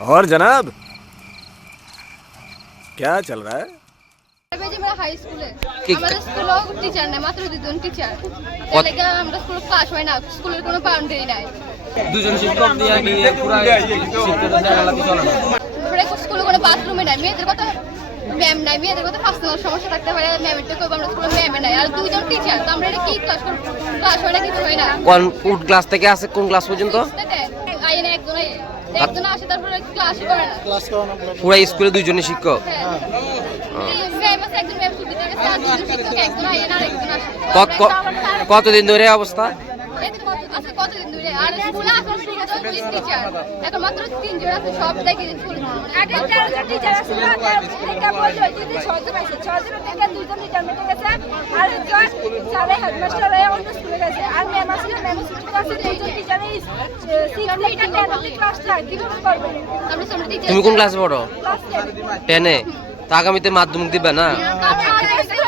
और जनाब क्या चल रहा है? হাই স্কুলে আমাদের স্কুলে টিচার নাই, মাত্র দুজন টিচার। এলাকা আমরা স্কুলে ক্লাস হয় না, স্কুলের কোনো বাউন্ডারি নাই। দুজন শিক্ষক দিয়ে নিয়ে পুরো শিক্ষকদের জায়গালাতে চলে না। পুরো স্কুলে কোনো বাথরুমে নাই, মেয়েদের কথা ম্যাম নাই, মেয়েদের কথা পার্সোনাল সমস্যা থাকতে পারে, ম্যামেরটা কইব আমরা স্কুলে ম্যামে নাই, আর দুইজন টিচার। তো আমরা এটা কি ক্লাস করব? ক্লাস হয় না, কিছু হয় না। কোন ক্লাস থেকে আছে কোন ক্লাস পর্যন্ত? আইনে একজন আসে, তারপরে ক্লাস করে না। পুরো স্কুলে দুইজনই শিক্ষক। ম্যাম আছে, একজন ম্যাম ছুটিতে গেছে, আর দুজন শিক্ষক, একজন আইনে আর একজন আসে। কতদিন ধরে এই অবস্থা? কতদিন ধরে? আর স্কুলে আসলে টিচার এখন মাত্র 3 জন আছে, সব দেখে স্কুলে আগে 13 জন টিচার ছিল, এটা বললো যদি 6 জন আছে, 6 জন থেকে 2 জন টিচার মেটে গেছে, আর একজন সারে হেডমাস্টার অন্য স্কুলে গেছে, আর ম্যাম আছে, ম্যাম ছুটি আছে, 2 জন টিচার এই 6 থেকে 10 অবধি ক্লাসটা কিভাবে করবে? আমরা সামনে টিচার। তুমি কোন ক্লাসে পড়ো? ক্লাস 10 এ। তো আগামীতে মাধ্যমিক দিবে না? আর